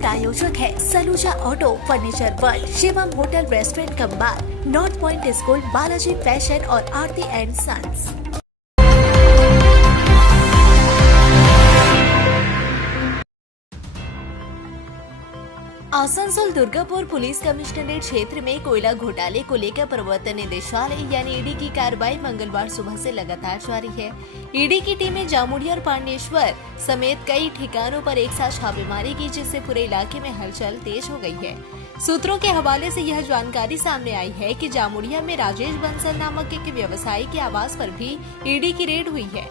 प्रायोजक है Saluja auto, furniture world, Shivam hotel, restaurant cum bar, north point school, Balaji fashion और Aarti and sons. Asansol Durgapur police commissionerate क्षेत्र में कोयला घोटाले को लेकर प्रवर्तन निदेशालय यानी ईडी की कार्रवाई मंगलवार सुबह से लगातार जारी है। ईडी की टीम ने जामुड़िया और पांडेश्वर समेत कई ठिकानों पर एक साथ छापेमारी की, जिससे पूरे इलाके में हलचल तेज हो गई है। सूत्रों के हवाले से यह जानकारी सामने आई है कि जामुड़िया में राजेश बंसल नामक एक व्यवसायी के आवास पर भी ईडी की रेड हुई है।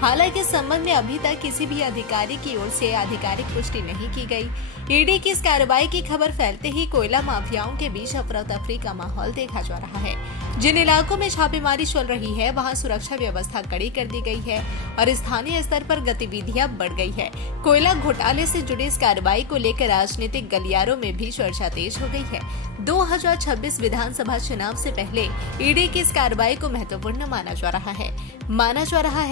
हालांकि इस संबंध में अभी तक किसी भी अधिकारी की ओर से आधिकारिक पुष्टि नहीं की गई। ईडी की इस कार्रवाई की खबर फैलते ही कोयला माफियाओं के बीच अफरा तफरी का माहौल देखा जा रहा है। जिन इलाकों में छापेमारी चल रही है वहां सुरक्षा व्यवस्था कड़ी कर दी गई है और स्थानीय स्तर पर गतिविधियां बढ़ गई है। कोयला घोटाले से जुड़ी इस कार्रवाई को लेकर राजनीतिक गलियारों में भी चर्चा तेज हो गई है। 2026 विधानसभा चुनाव से पहले ईडी की इस कार्रवाई को महत्वपूर्ण माना जा रहा है।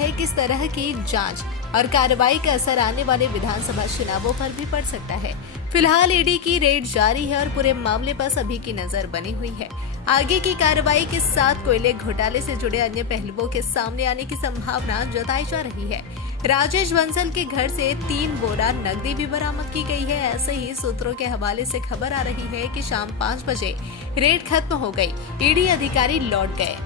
कि इस तरह की जांच और कार्रवाई का असर आने वाले विधानसभा चुनावों पर भी पड़ सकता है। फिलहाल ईडी की रेड जारी है और पूरे मामले पर सभी की नजर बनी हुई है। आगे की कार्रवाई के साथ कोयले घोटाले से जुड़े अन्य पहलुओं के सामने आने की संभावना जताई जा रही है। राजेश बंसल के घर से 3 बोरा नकदी भी बरामद की गई है। ऐसे ही सूत्रों के हवाले से खबर आ रही है कि शाम 5 बजे रेड खत्म हो गई, ईडी अधिकारी लौट गए।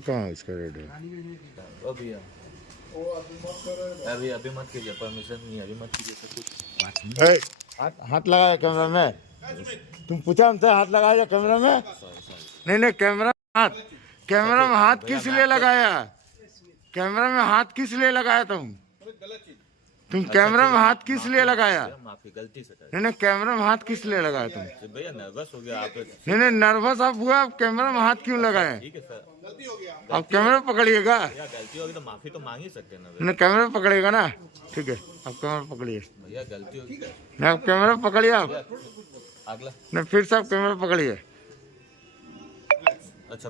कहाँ इसका रेट है? अभी मत कीजिए, परमिशन नहीं, अभी मत कीजिए, सब कुछ बात नहीं। हाथ लगाया कैमरा में? तुम पूछा हमसे हाथ लगाया कैमरा में? नहीं कैमरा में हाथ किस लिए लगाया? कैमरा में हाथ किस लिए लगाया तुम कैमरा में हाथ किस लिए लगाया? माफी, गलती से नहीं कैमरा में हाथ किस लिए लगाया तुम? भैया नर्वस हो गया आप। नहीं नर्वस आप हुआ, आप कैमरा में हाथ क्यों लगाए? ठीक है सर, गलती हो गया। आप कैमरा पकड़िएगा। गलती होगी तो माफी तो मांग ही सकते हैं ना। नहीं कैमरा पकड़ेगा ना, ठीक है आप कैमरा पकड़िए। भैया गलती होगी। नहीं आप कैमरा पकड़िए, आप अगला नहीं फिर से आप कैमरा पकड़िए। अच्छा।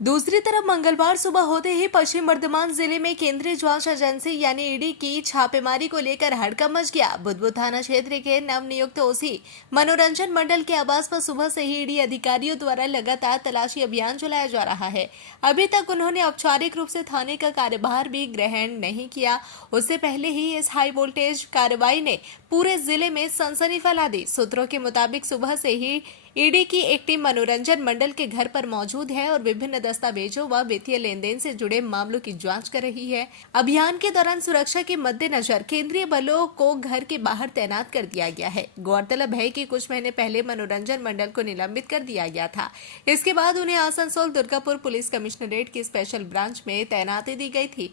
दूसरी तरफ मंगलवार सुबह होते ही पश्चिम बर्धमान जिले में केंद्रीय जांच एजेंसी यानी ईडी की छापेमारी को लेकर हड़कंप मच गया। बुधबुद थाना क्षेत्र के नवनियुक्त ओसी मनोरंजन मंडल के आवास पर सुबह से ही ईडी अधिकारियों द्वारा लगातार तलाशी अभियान चलाया जा रहा है। अभी तक उन्होंने औपचारिक रूप से थाने का कार्यभार भी ग्रहण नहीं किया। उससे पहले ही इस हाई वोल्टेज कार्रवाई ने पूरे जिले में सनसनी फैला दी। सूत्रों के मुताबिक सुबह से ही ईडी की एक टीम मनोरंजन मंडल के घर पर मौजूद है और विभिन्न दस्तावेजों व वित्तीय लेन देन से जुड़े मामलों की जांच कर रही है। अभियान के दौरान सुरक्षा के मद्देनजर केंद्रीय बलों को घर के बाहर तैनात कर दिया गया है। गौरतलब है कि कुछ महीने पहले मनोरंजन मंडल को निलंबित कर दिया गया था। इसके बाद उन्हें आसनसोल दुर्गापुर पुलिस कमिश्नरेट की स्पेशल ब्रांच में तैनाती दी गई थी।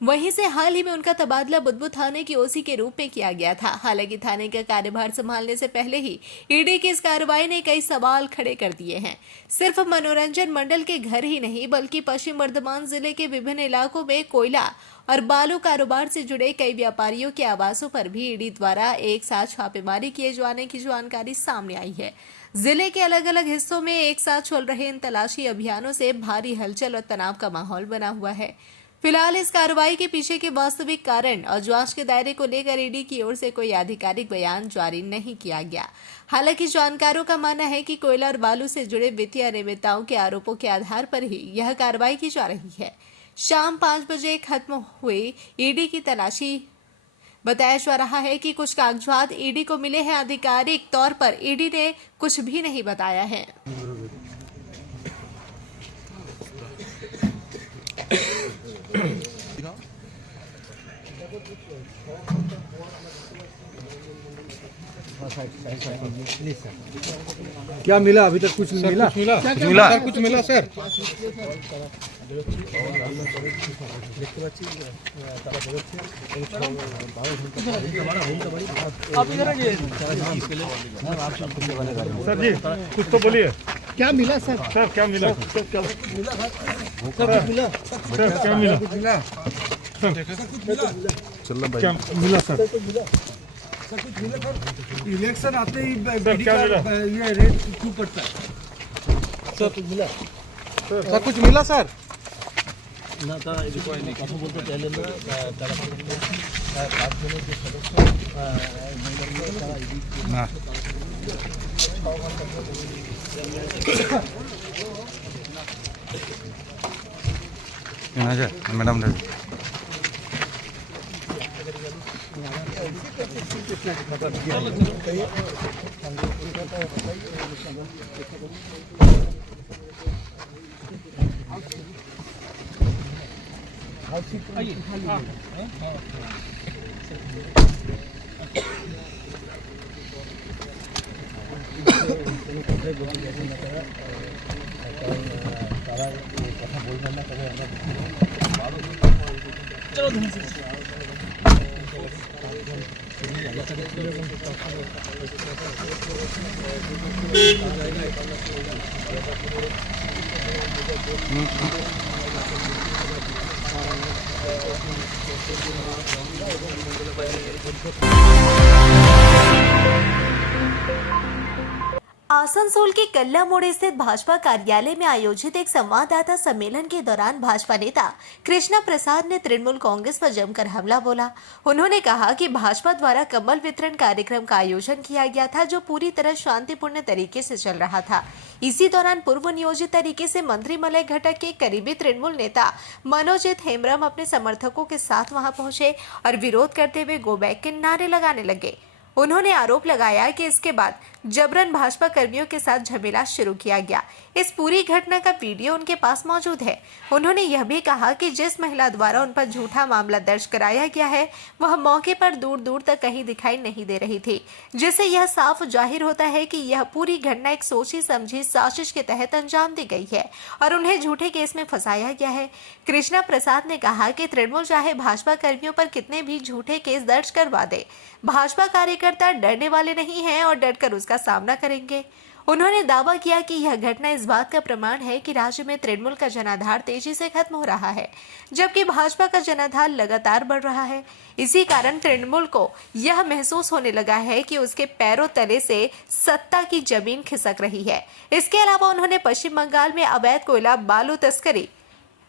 वहीं से हाल ही में उनका तबादला बुधबुद थाने की ओसी के रूप में किया गया था। हालांकि थाने का कार्यभार संभालने से पहले ही ईडी की इस कार्रवाई ने कई सवाल खड़े कर दिए हैं। सिर्फ मनोरंजन मंडल के घर ही नहीं बल्कि पश्चिम बर्धमान जिले के विभिन्न इलाकों में कोयला और बालू कारोबार से जुड़े कई व्यापारियों के आवासों पर भी ईडी द्वारा एक साथ छापेमारी किए जाने की जानकारी सामने आई है। जिले के अलग अलग हिस्सों में एक साथ चल रहे इन तलाशी अभियानों से भारी हलचल और तनाव का माहौल बना हुआ है। फिलहाल इस कार्रवाई के पीछे के वास्तविक कारण और जांच के दायरे को लेकर ईडी की ओर से कोई आधिकारिक बयान जारी नहीं किया गया। हालांकि जानकारों का मानना है कि कोयला और बालू से जुड़े वित्तीय अनियमितताओं के आरोपों के आधार पर ही यह कार्रवाई की जा रही है। शाम 5 बजे खत्म हुई ईडी की तलाशी। बताया जा रहा है कि कुछ कागजात ईडी को मिले हैं। आधिकारिक तौर पर ईडी ने कुछ भी नहीं बताया है। क्या मिला अभी तक? कुछ मिला? कुछ मिला सर? सर जी कुछ तो बोलिए। क्या मिला सर? सर क्या मिला? सर क्या मिला? सर क्या मिला? क्या मिला सर? इलेक्शन आते ही सर क्या मिला? ये रेट क्यों कटता है? सर कुछ मिला? सर कुछ मिला सर? मैडम आसनसोल के कल्ला मोड़ स्थित भाजपा कार्यालय में आयोजित एक संवाददाता सम्मेलन के दौरान भाजपा नेता कृष्णा प्रसाद ने तृणमूल कांग्रेस पर जमकर हमला बोला। उन्होंने कहा कि भाजपा द्वारा कम्बल वितरण कार्यक्रम का आयोजन किया गया था, जो पूरी तरह शांतिपूर्ण तरीके से चल रहा था। इसी दौरान पूर्व नियोजित तरीके से मंत्री मलय घटक के करीबी तृणमूल नेता मनोजीत हेम्ब्रम अपने समर्थकों के साथ वहां पहुंचे और विरोध करते हुए गो बैक के नारे लगाने लगे। उन्होंने आरोप लगाया कि इसके बाद जबरन भाजपा कर्मियों के साथ झमेला शुरू किया गया। इस पूरी घटना का वीडियो उनके पास मौजूद है। उन्होंने यह भी कहा कि जिस महिला द्वारा उन पर झूठा मामला दर्ज कराया गया है, वह मौके पर दूर दूर तक कहीं दिखाई नहीं दे रही थी, जिससे यह साफ जाहिर होता है कि यह पूरी घटना एक सोची समझी साजिश के तहत अंजाम दी गई है और उन्हें झूठे केस में फंसाया गया है। कृष्णा प्रसाद ने कहा कि तृणमूल चाहे भाजपा कर्मियों पर कितने भी झूठे केस दर्ज करवा दे, भाजपा कार्यकर्ता डरने वाले नहीं हैं और डटकर उसका सामना करेंगे। उन्होंने दावा किया कि यह घटना इस बात का प्रमाण है कि राज्य में तृणमूल का जनाधार तेजी से खत्म हो रहा है, जबकि भाजपा का जनाधार लगातार बढ़ रहा है। इसी कारण तृणमूल को यह महसूस होने लगा है कि उसके पैरों तले से सत्ता की जमीन खिसक रही है। इसके अलावा उन्होंने पश्चिम बंगाल में अवैध कोयला बालू तस्करी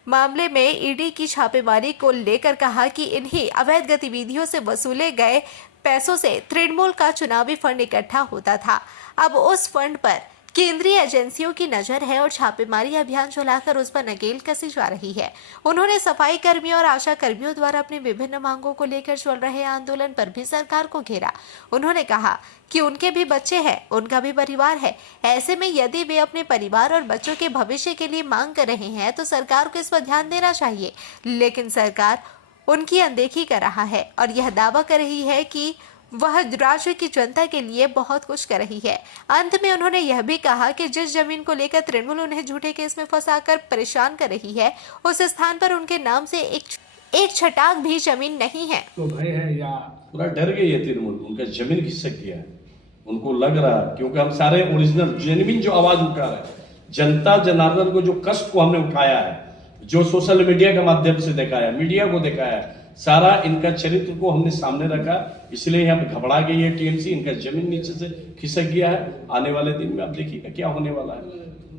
मामले में ईडी की छापेमारी को लेकर कहा कि इन्हीं अवैध गतिविधियों से वसूले गए पैसों से तृणमूल का चुनावी फंड इकट्ठा होता था। अब उस फंड पर केंद्रीय एजेंसियों की नजर है और छापेमारी अभियान चलाकर उस पर नकेल कसी जा रही है। उन्होंने सफाई कर्मियों और आशा कर्मियों द्वारा अपनी विभिन्न मांगों को लेकर चल रहे आंदोलन पर भी सरकार को घेरा। उन्होंने कहा कि उनके भी बच्चे हैं, उनका भी परिवार है। ऐसे में यदि वे अपने परिवार और बच्चों के भविष्य के लिए मांग कर रहे हैं तो सरकार को इस पर ध्यान देना चाहिए, लेकिन सरकार उनकी अनदेखी कर रहा है और यह दावा कर रही है कि वह राज्य की जनता के लिए बहुत कुछ कर रही है। अंत में उन्होंने यह भी कहा कि जिस जमीन को लेकर तृणमूल उन्हें झूठे केस में फंसाकर परेशान कर रही है, उस स्थान पर उनके नाम से एक छटाक भी जमीन नहीं है। तो भय है या पूरा डर गई है तृणमूल, उनका जमीन खिसक गया है। उनको लग रहा है, क्योंकि हम सारे ओरिजिनल जेन्युइन जो आवाज उठा रहे हैं, जनता जनार्दन को जो कष्ट को हमने उठाया है, जो सोशल मीडिया के माध्यम से दिखाया, मीडिया को दिखाया, सारा इनका चरित्र को हमने सामने रखा। इसलिए यहाँ पे घबरा गई है टीएमसी, इनका जमीन नीचे से खिसक गया है। आने वाले दिन में आप देखिएगा क्या होने वाला है।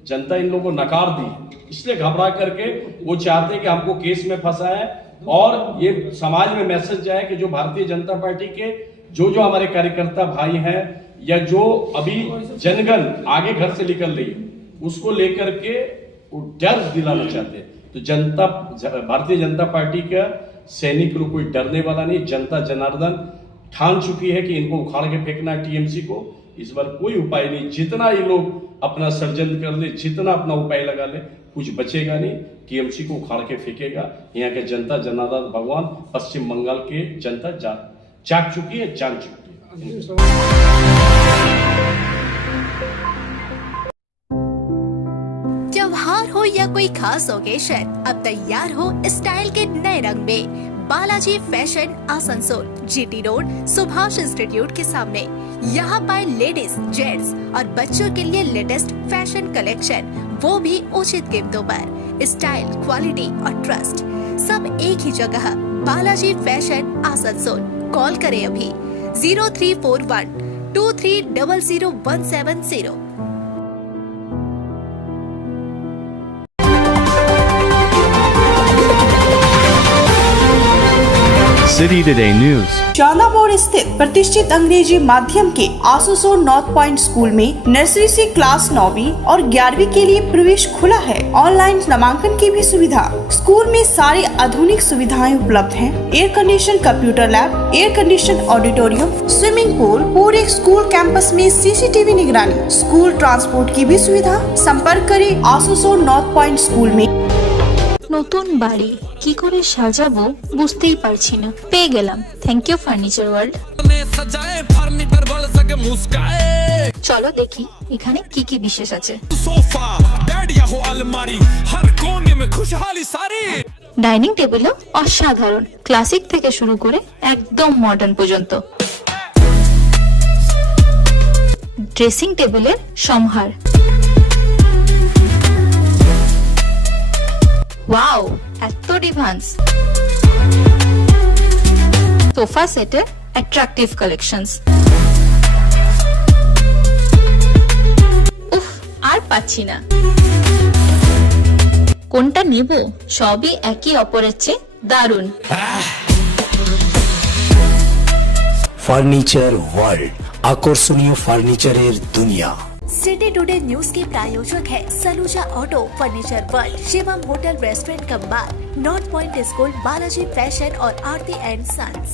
जनता इन लोगों को नकार दी, इसलिए घबरा करके वो चाहते हैं कि हमको केस में फंसा है और ये समाज में मैसेज जाए कि जो भारतीय जनता पार्टी के जो हमारे कार्यकर्ता भाई हैं या जो अभी जनगण आगे घर से निकल रही है, उसको लेकर के वो डर दिलाना चाहते हैं। तो भारतीय जनता पार्टी का सैनिक को कोई डरने वाला नहीं। जनता जनार्दन ठान चुकी है कि इनको उखाड़ के फेंकना है टीएमसी को। इस बार कोई उपाय नहीं, जितना ये लोग अपना षड्यंत्र कर ले, जितना अपना उपाय लगा ले, कुछ बचेगा नहीं। टीएमसी को उखाड़ के फेंकेगा। यहाँ के जनता जनार्दन भगवान पश्चिम बंगाल के जनता जाग चुकी है, जान चुकी है। त्योहार हो या कोई खास ओकेशन, अब तैयार हो स्टाइल के नए रंग में। Balaji fashion Asansol, GT road, Subhash institute के सामने। यहाँ पाए लेडीज, जेंट्स और बच्चों के लिए लेटेस्ट फैशन कलेक्शन, वो भी उचित कीमतों पर। स्टाइल, क्वालिटी और ट्रस्ट सब एक ही जगह। बालाजी फैशन आसनसोल। कॉल करें अभी 0341 23000170। City today news. शाला मोड़ स्थित प्रतिष्ठित अंग्रेजी माध्यम के आसनसोल नॉर्थ पॉइंट स्कूल में नर्सरी से क्लास 9वीं और 11वीं के लिए प्रवेश खुला है। ऑनलाइन नामांकन की भी सुविधा। स्कूल में सारी आधुनिक सुविधाएं उपलब्ध हैं। Air condition computer lab, air condition auditorium, swimming pool, पूरे स्कूल कैंपस में सीसीटीवी निगरानी, स्कूल ट्रांसपोर्ट की भी सुविधा। संपर्क करें आसनसोल नॉर्थ पॉइंट स्कूल में। নতুন বাড়ি কি করে সাজাবো বুঝতেই পারছি না। পেয়ে গেলাম, থ্যাংক ইউ ফার্নিচার ওয়ার্ল্ড। চলো দেখি এখানে কি কি বিশেষ আছে। ডাইনিং টেবিলও অসাধারণ, ক্লাসিক থেকে শুরু করে একদম মডার্ন পর্যন্ত। ড্রেসিং টেবিলের সম্ভার, ওয়াও এত ডিভান্স। সোফা সেটের অ্যাট্রাকটিভ কালেকশনস। উফ, আর পাচ্ছি না, কোনটা নেব? সবই একই অপরের চেয়ে দারুণ। ফার্নিচার ওয়ার্ল্ড, আকর্ষণীয় ফার্নিচারের দুনিয়া। सिटी टुडे न्यूज के प्रायोजक है Saluja auto, furniture world, Shivam hotel, restaurant cum bar, north point school, Balaji fashion और आरती एंड सन्स।